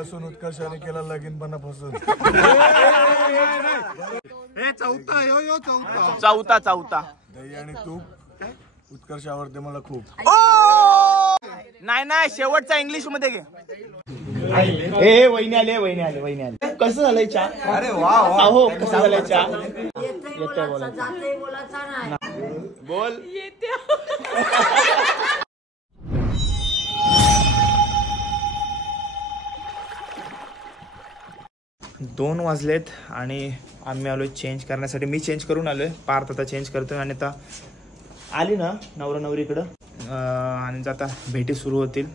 पहिल्यापासून उत्कर्षाने केला लगीन मनापासून. चौथा दही आणि तूप उत्कर्ष आवडते मला खूप. नाही शेवटचा इंग्लिश मध्ये घे. ए वहिनी आले कसं झालंय चहा? अरे वा हो कसं झालंय चहा? येते बोला बोल. 2 वाजलेत आणि आम्ही आलोय चेंज करण्यासाठी. मी चेंज करून आलोय, पार्थ आता चेंज करतोय आणि आता आली ना नवरा नवरीकडं आणि आता भेटी सुरू होतील.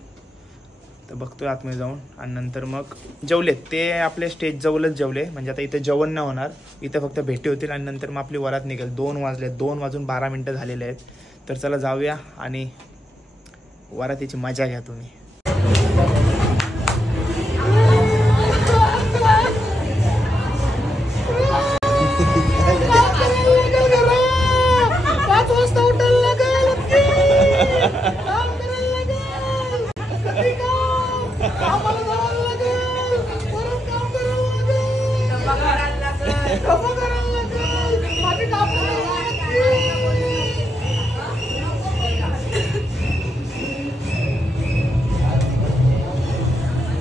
तर बघतोय आतमध्ये जाऊन आणि नंतर मग जेवलेत ते आपले स्टेज जवळच जेवले, म्हणजे आता इथे जेवण नाही होणार, इथे फक्त भेटी होतील आणि नंतर मग आपली वरात निघेल. 2 वाजले, 2 वाजून 12 मिनटं झालेले आहेत. तर चला जाऊया आणि वरातीची मजा घ्या तुम्ही.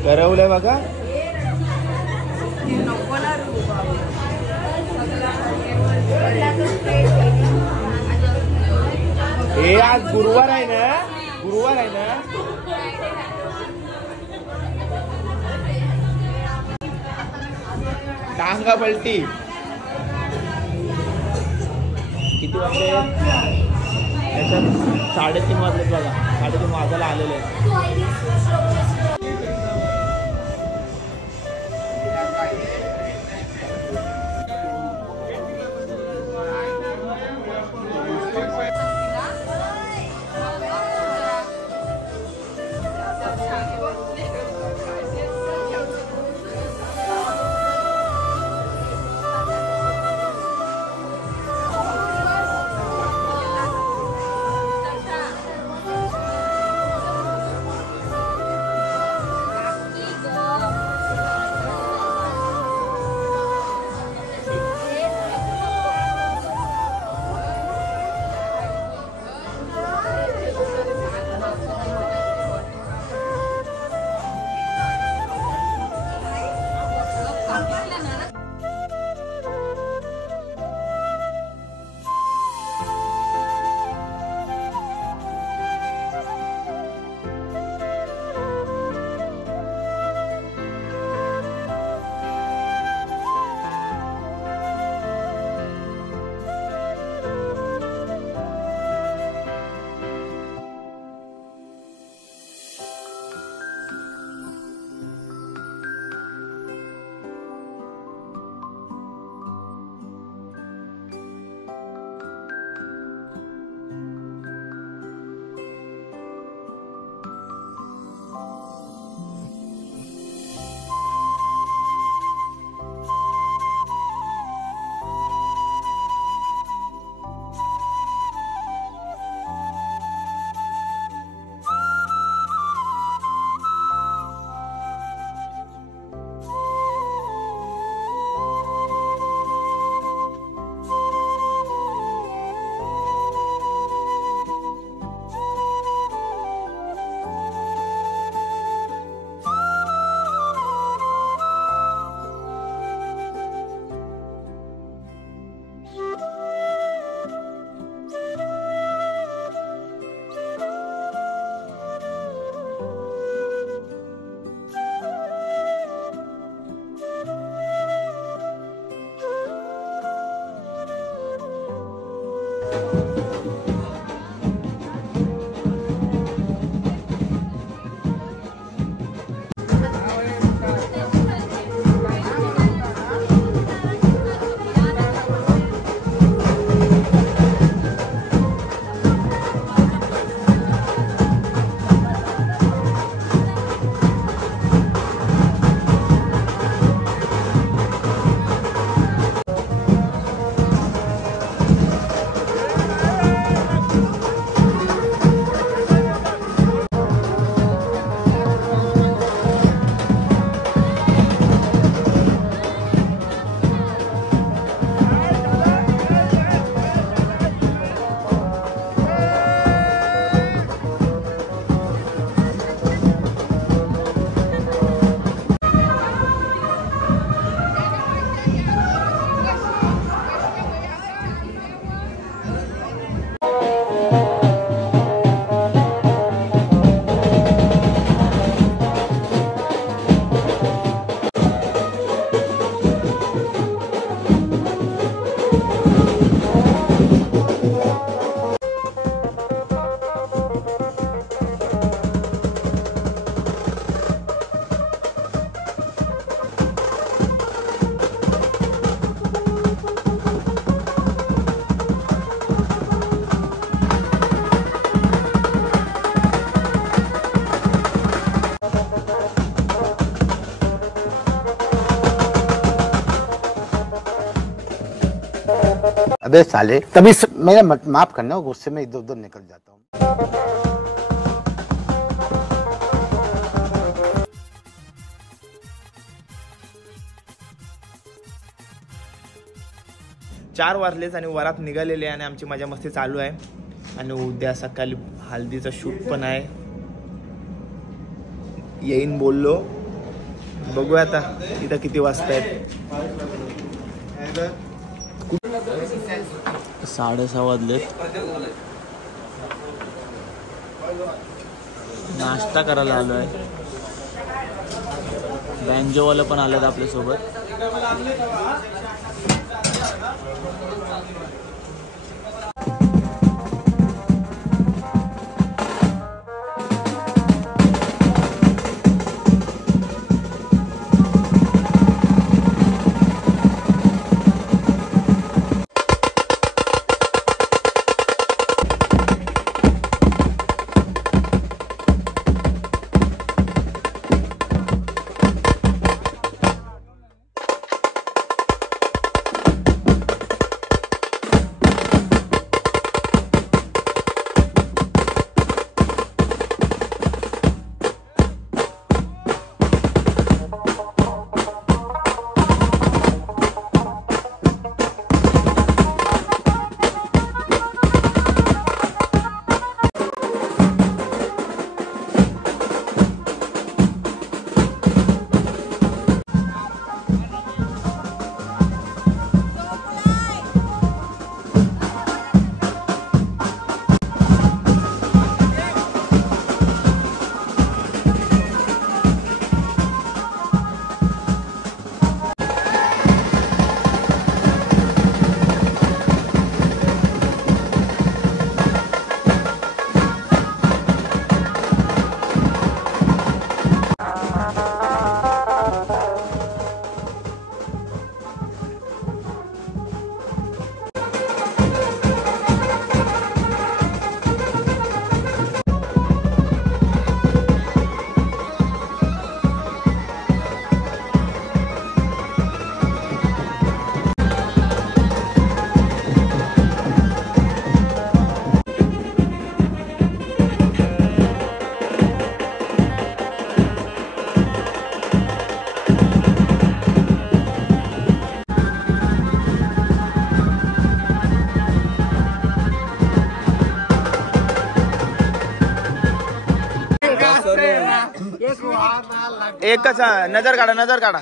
करवलंय बघा. हे आज गुरुवार आहे ना, टांगा पलटी. किती वाजले? 3:30 वाजले बघा. 3:30 वाजायला आलेले आहेत. अबे साले तभी मेरा माफ करना, गुस्से में इधर उधर निकल जाता हूँ। 4 वाजलेच आणि वरात निघालेले आणि आमची मजा मस्ती चालू आहे. आणि उद्या सकाळी हल्दीचा शूट पण आहे. येईन बोललो, बघूया आता इथं किती वाजता आहेत. 6:30 वाजलेत. नाश्ता करायला आलो आहे. बँजोवाला पण आलेत आपल्यासोबत. एकच नजर काढा.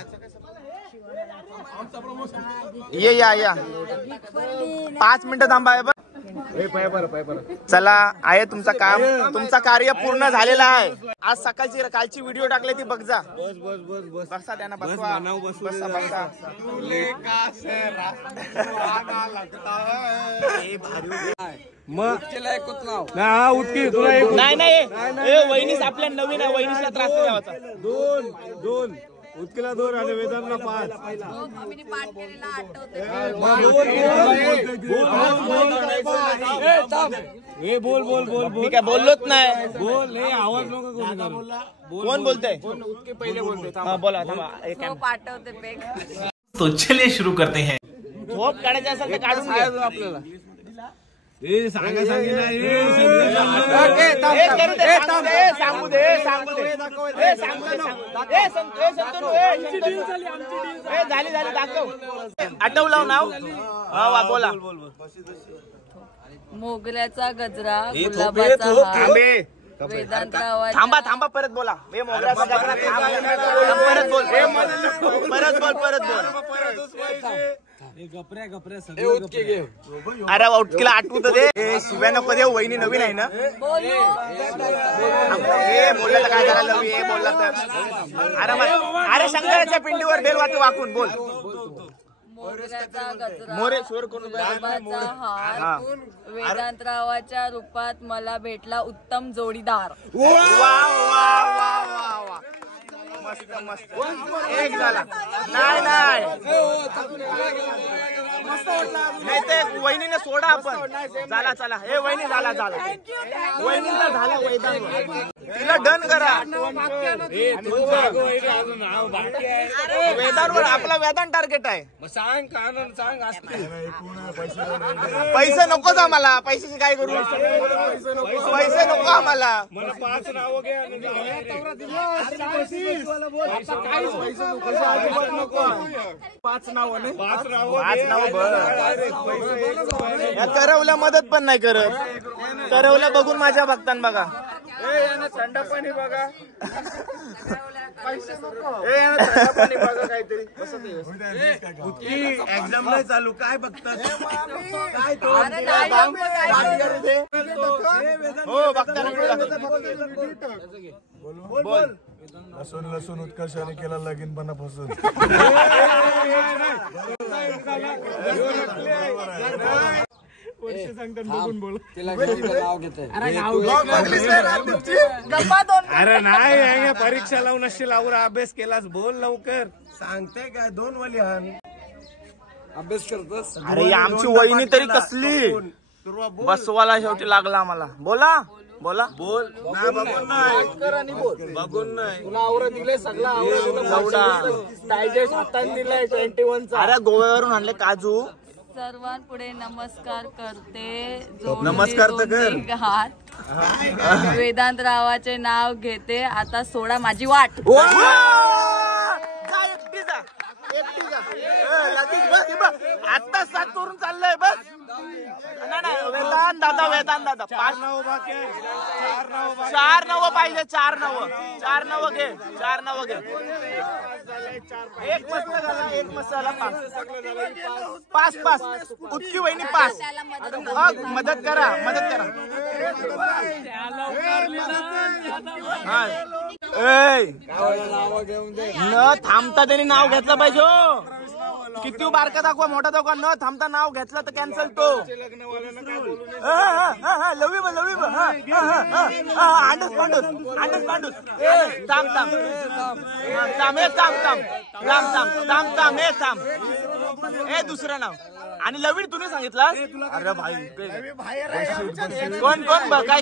या 5 मिनिटं थांबा. चला आहे तुमचं काम, तुमचा कार्य पूर्ण झालेला आहे. आज सकाळची कालची व्हिडिओ टाकले ती बघ जा. बसा त्यांना बसवा. नाही वहिनीस आपल्या नवीन आहे, वहिनीला त्रास द्यावाचा. 2 उत्केला 2 आणि वेदांना 5. बोल मी काय बोललोच नाही. बोल आवाज नको. कोण बोलतंय? उत्के पहिले बोलतोय. बोला पाठवते. तो चलिए शुरू करते हैं. झोप काढायची असेल तर काढून घ्या आपल्याला. झाली दाखव. आठवलं नाव. बोला. मोगऱ्याचा गजरा, गुलाबाचा हार, वेदांतरावाच्या. थांबा परत बोला. मोगऱ्याचा गजरा परत बोल. अरे उठकीला आठवत दे. शिव्या नको दे. वहिनी नवीन आहे ना. बोलला काय झालं? बोलला तर अरे शंकराच्या पिंडीवर बेल वाकून बोल. मोगऱ्याचा गजरा, मोरे स्वर कोण? गुलाबाचा हार, वेदांतरावाच्या रूपात मला भेटला उत्तम जोडीदार. वा मस्त. एक झाला. नाही नाही ते वहिनीने सोडा आपण. झाला चला हे वहिनी झाला वहिनीला झाला वेदांत तिला डन करा. वेदांवर आपला वेदांत टार्गेट आहे. सांग पैसे नकोच आम्हाला. पैशाची काय करू. पैसे नको आम्हाला. मला 5 नाव घे. 5 नाव करवल्या मदत पण नाही करत. करवल्या बघून माझ्या भक्तान बघा. थंड पाणी बघा. पाणी बघा काहीतरी. एक्झाम नाही चालू काय बघतात काय हो बघताना बोल. लसून उत्कर्षाने केला लगीन पण फसून. अरे नाही परीक्षा लावून अशी लावून अभ्यास केलास. बोल लवकर. सांगते काय 2 वाली हान अभ्यास करतोस. अरे ही आमची वहिनी तरी कसली. बसवाला शेवटी लागला आम्हाला. बोला बोला बोल. बघून नाही तुला आवरत दिले सगळं आवरत डायजेस्ट हातात दिलाय 21 अरे गोव्यावरून आणले काजू. सर्वांपुढे नमस्कार करते. नमस्कार तर कर. वेदांतरावाचे नाव घेते. आता सोडा माझी वाट. आता 7 करून चाललंय बस. नाही वेदांत दादा 5 4 नाव पाहिजे. 4 नाव घे. 4 नाव घे. एक मसाला 5 उतकी वहिनी 5. मदत करा. न थांबता त्यांनी नाव घेतलं पाहिजे. किती बारका दाखवा मोठा दाखवा. न थांबता नाव घेतलं तर कॅन्सल तो. लवी पांडूस थांब. ए दुसरं नाव आणि लवीड तुम्ही सांगितलं. अरे भाई कोण काय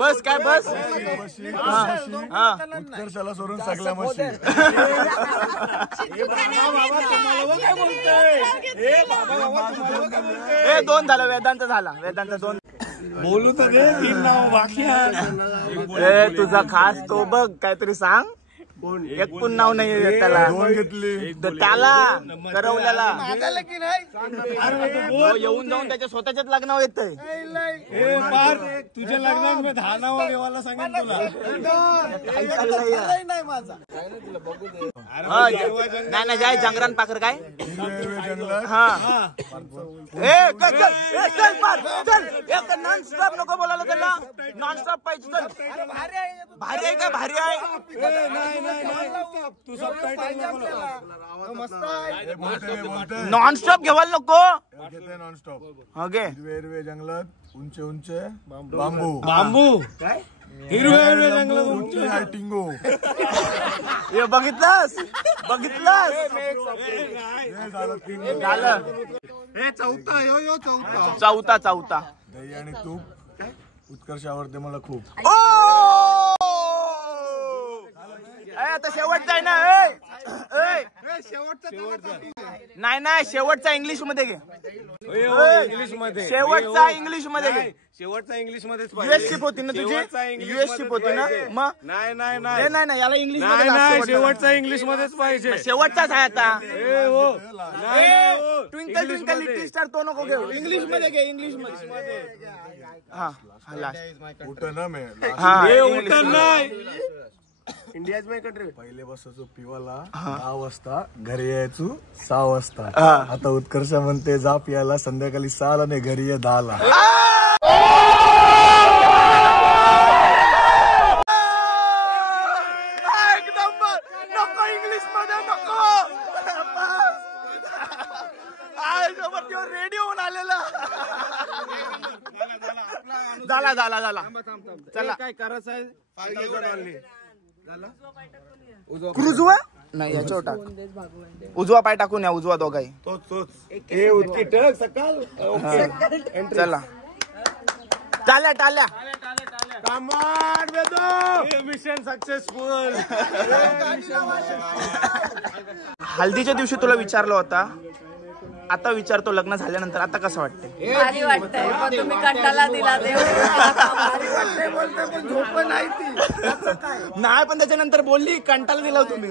बस काय बस. उत्कर्षाला सोडून सगळ्या मशी. हे 2 झालं. वेदांत 2. बोलू तर दे. 3 नाव बाकी आहे. तुझा खास तो बघ काहीतरी सांग. एक पण नाव नाही त्याला. 2 घेतली त्याला करवल्याला येऊन जाऊन त्याच्या स्वतःच्याच लग्नावर येतंय. तुझ्या लग्नात मी 10 नाव देवाला सांगेन तुला. नाही जाय जंगरान पाखर काय. जंगलात हा चल नॉन स्टॉप नको बोलायला त्याला. नॉन स्टॉप पाहिजे. चल भारी आहे काय. भारी आहे. तू नॉन स्टॉप घेवायला नको. Non stop. ओके. हिरवे जंगलात उंच बांबू काय. हिरव्या जंगलात उंच टिंगो. हे बघितलंस. झालं. चौथा. दही आणि तूप उत्कर्ष आवडते मला खूप. आता शेवटचा आहे ना. नाही शेवटचा इंग्लिश मध्ये घे. इंग्लिश मध्ये. शेवटचा इंग्लिश मध्ये घे. शेवटचा इंग्लिश मध्येच युएसशिप होती ना तुझी. युएसशिप होती ना. मग नाही याला इंग्लिश शेवटचा इंग्लिश मध्येच पाहिजे. शेवटचाच आहे आता. ट्विंकल लिटिल स्टार तो नको घेऊ. इंग्लिश मध्ये घे. इंग्लिश मध्ये. हा लास्ट. उठं ना मी. इंडियाज माय कंट्री. पहिले बसायचो पिवाला 10 वाजता. घरी यायचो 6 वाजता. आता उत्कर्ष म्हणते जा पियाला संध्याकाळी 6 ला नाही घरी ये 10 ला. नको इंग्लिश मध्ये नको. रेडी होऊन आलेला. झाला चला. काय करायचं आहे. क्रुझवा नाही याच्यावर टाक. उजवा पाय टाकून या, उजवा दोघाही. तोच हे उत्कीटक सकाळ. चला टाल्या टाल्या. कमांड बेदो, मिशन सक्सेसफुल. हल्दीच्या दिवशी तुला विचारलं होता, आता विचारतो लग्न झाल्यानंतर आता कसं वाटतंय? भारी वाटतंय, पण तुम्ही कंटाळा दिला नाही पण त्याच्यानंतर बोलली कंटाळा दिला तुम्ही.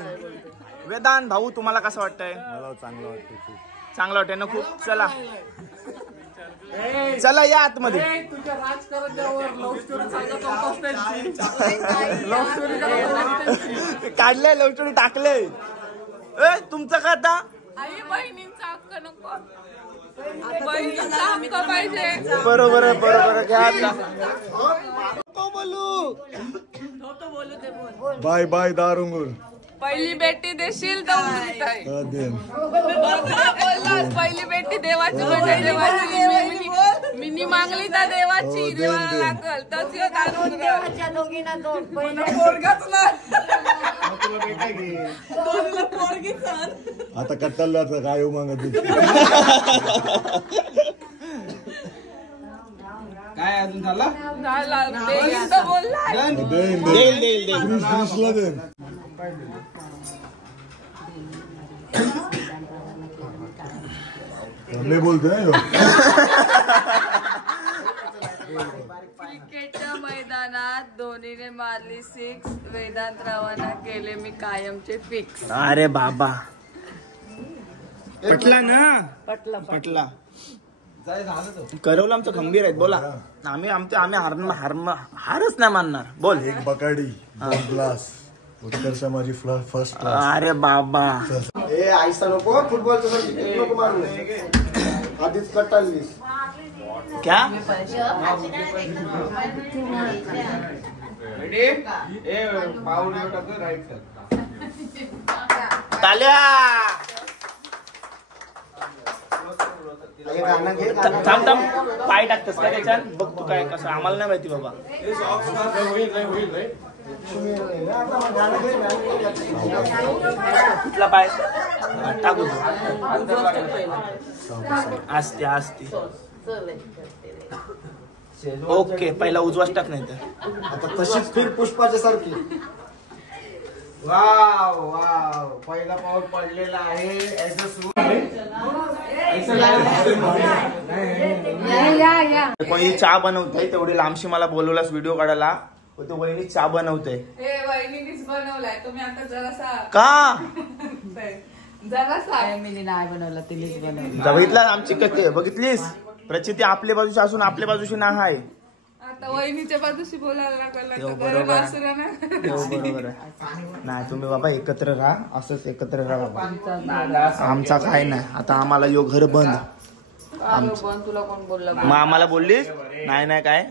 वेदांत भाऊ तुम्हाला कसं वाटतंय? मला चांगलं वाटतं खूप. चांगलं वाटतंय ना खूप. चला चला या आतमध्ये. काढलंय लव्ह स्टोरी टाकलंय. तुमचं का आता? आई बहिणींचा हक्क नको, बहिणींचा हक्क पाहिजे. बरोबर आहे, बरोबर आहे. घ्या आता. बाय बाय दारुंगूर. पहिली बेटी देशील तर देन. पहिली बेटी देवाची म्हणजे देवाची. मिनी मागली तर देवाची, देवाला लागल तर दोघींना दोन आता कट्टल काय मागत. काय अजून झाला? बोलला देन. मी बोलतोय क्रिकेटच्या मैदानात धोनीने मारली 6, वेदांतरावांना केले मी कायमचे फिक्स. अरे बाबा पटला ना? पटला. करवलं आमचं खंबीर आहेत. बोला. आम्ही हारच नाही मानणार. बोल. एक बकाडी, 2 ग्लास उत्कर्ष माझी फर्स्ट. अरे बाबा आईसा नको फुटबॉलचं नको मारू आधीच कटालीस क्या? ताल्या. थांब थांब. पाय टाकतस का त्याच्यात? बघ तू काय कसं, आम्हाला नाही माहिती बाबा. कुठला पाय टाकू? असते असते. ओके पहिला उजवाच टाक, नाही तर आता तशीच फिर पुष्पाच्या सारखी. वाव वाव, पहिला पाऊल पडलेला आहे. कोणी चहा बनवतंय, तेवढी लांबशी मला बोलवलास व्हिडिओ काढायला. ते वहिनी चहा बनवते. वहिनीनेच बनवलाय, तुम्ही आता जरासा का जरासा. मी नाही बनवला, तिनेच बनवलं. बघितला आमची कथे, बघितलीस? प्रचिती आपल्या बाजूची असून आपल्या बाजूची ना आहे. आता वहिनीच्या बाजूशी बोलायला लागला. बरोबर आहे. नाही तुम्ही बाबा एकत्र राहा, असंच एकत्र राहा बाबा. आमचा काय नाही आता, आम्हाला यो घर बंद. तुला कोण बोलला? मग आम्हाला बोललीस नाही नाही काय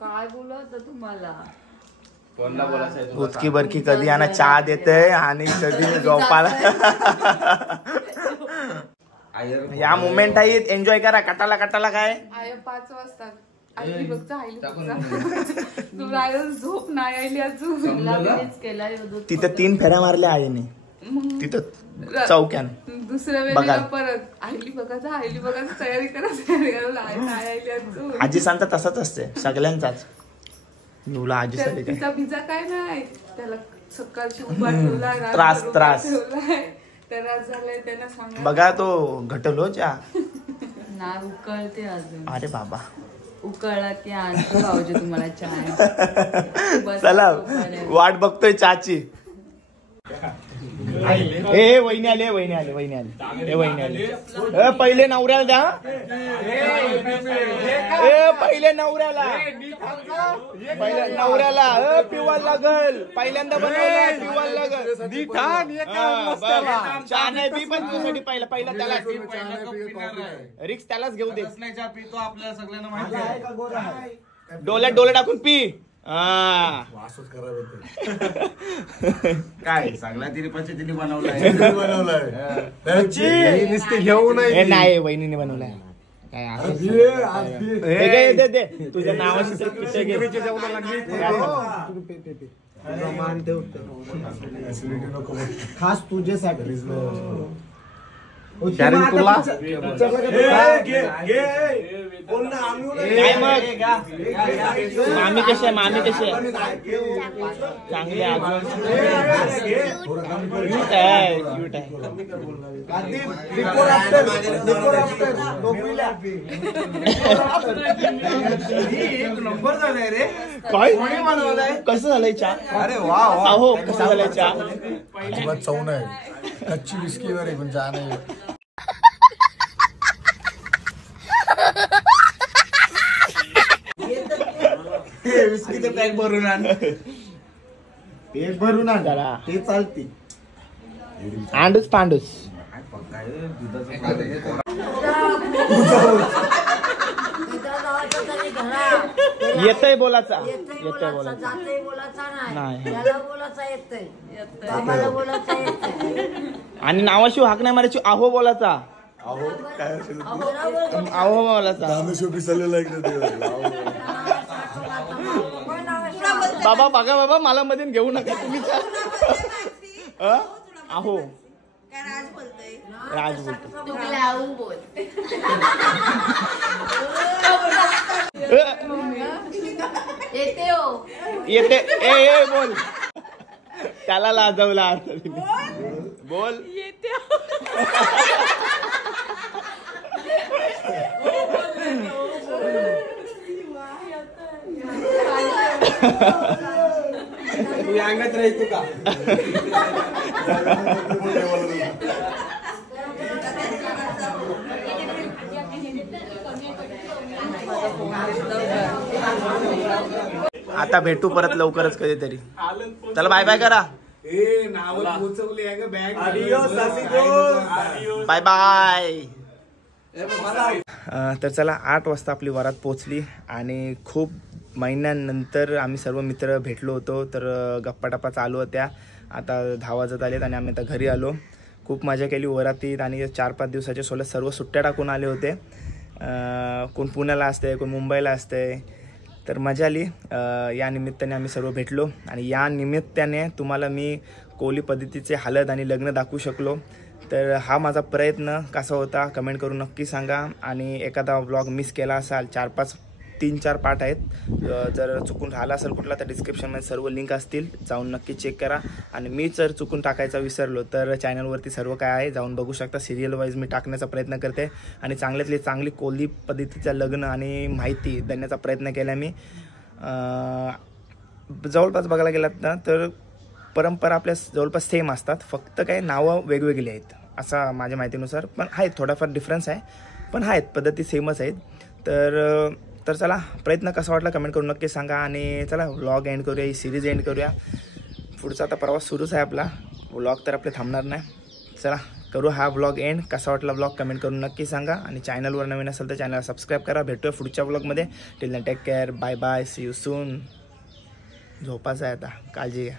काय बोलत तुम्हाला? उचकी बरकी कधी यांना चहा देते आणि कधी झोपाला. या मुमेंट आहेत, एन्जॉय करा. कटाला कटाला काय 5 वाजता आईली बघता, आईली बघता. झोप नाही आईली अजून. तिथं 3 फेऱ्या मारल्या आईने तिथं चौक्यान. दुसऱ्या वेळेला परत आईली बघायचं, आईली बघायचं, तयारी करा. आजी सांगता तसंच असते सगळ्यांचाच. तुला आजी साठी तिचा बिजा काय नाही, त्याला सकाळची उभा ठेवला, त्रास त्रास झालाय त्यांना सांगा. बघा तो घटलो चा नाही उकळते अजून. अरे बाबा उकळला की आणतो भाऊजी तुम्हाला चहा. चला वाट बघतोय चहाची. ए वहिनी आले, वहिनी आले, वहिनी आले, ए वहिनी आले. पहिले नवऱ्याला द्या. ए पहिले नवऱ्याला, पहिल्या नवऱ्याला पिवायला लागल. पहिल्यांदा बनवला पिवायला लागल. चहा नाही पी, पण तुझ्यासाठी पहिला त्याला रिक्स त्यालाच घेऊ दे. पितो आपल्याला सगळ्यांना माहिती आहे. डोल्यात डोले टाकून पी. काय चांगला तिने पद्धतीने बनवलाय. घेऊ नाही वहिनीने बनवलाय. तुझ्या नावाची ऍसिडिटी नको खास तुझ्यासाठी काय मग मामी कशी आहे चांगली क्यूट आहे काय कसं झालंय चहा? अरे वा हो कसं झालंय चहा? अजिबात चव नाही, कच्ची बिस्कीवर आहे पण चहा नाही. विस्कीचं पॅक भरून आण, पॅक भरून आण जरा, ते चालते. आंडूस पांडूस येतय बोलाचा, येतय बोलाचा नाही. आणि नावाशिव हाक नाही मारायची, आहो बोलाचा. अहो काय असेल आहो बोलाचा. शोपी चाललेला बाबा बघा बाबा, मला मध्ये घेऊ नका तुम्ही. आहो राज बोलतो. येते ए बोल, त्याला लाजवला बोल. तू अंगात राहील तू का? आता भेटू परत लवकरच कधीतरी. चला बाय बाय करा. Bye bye. तर चला 8 वाजता आपली वरात पोचली आणि खूप महिन्यानंतर आम्ही सर्व मित्र भेटलो होतो. तर गप्पाटप्पा चालू होत्या. आता 10 वाजत आलेत आणि आम्ही आता घरी आलो. खूप मजा केली वरातीत आणि 4-5 दिवसाच्या सोबत सर्व सुट्ट्या टाकून आले होते. कोण पुण्याला असते, कोण मुंबईला असते. तर मजा आली. या निमित्ताने आम्ही सर्व भेटलो आणि या निमित्ताने तुम्हाला मी कोली पद्धतीचे हळद आणि लग्न दाखवू शकलो. तर हा माझा प्रयत्न कसा होता कमेंट करून नक्की सांगा. आणि एखादा व्लॉग मिस केला असाल, 3-4 पार्ट आहेत, जर चुकून राहिला असेल कुठला तर डिस्क्रिप्शनमध्ये सर्व लिंक असतील, जाऊन नक्की चेक करा. आणि मी जर चुकून टाकायचा विसरलो तर चॅनलवरती सर्व काय आहे जाऊन बघू शकता. सिरियल वाईज मी टाकण्याचा प्रयत्न करते आणि चांगल्यातली चांगली कोली पद्धतीचं लग्न आणि माहिती देण्याचा प्रयत्न केला मी. जवळपास बघायला गेलात ना तर परंपरा आपल्या जवळपास सेम असतात, फक्त काही नावं वेगवेगळी आहेत असा माझ्या माहितीनुसार. पण आहेत थोडाफार डिफरन्स आहे, पण आहेत पद्धती सेमच आहेत. तर चला, प्रयत्न कसा वाटला कमेंट करून नक्की सांगा. आणि चला व्लॉग एंड करूया, ही सिरीज एंड करूया. पुढचा आता प्रवास सुरूच आहे आपला, व्लॉग तर आपले थांबणार नाही. चला करू हा व्लॉग एंड. कसा वाटला व्लॉग कमेंट करून नक्की सांगा. आणि चॅनलवर नवीन असेल तर चॅनलला सबस्क्राईब करा. भेटूया पुढच्या व्लॉगमध्ये. Till then take care, bye bye, see you soon. झोपायचं आहे आता, काळजी घ्या.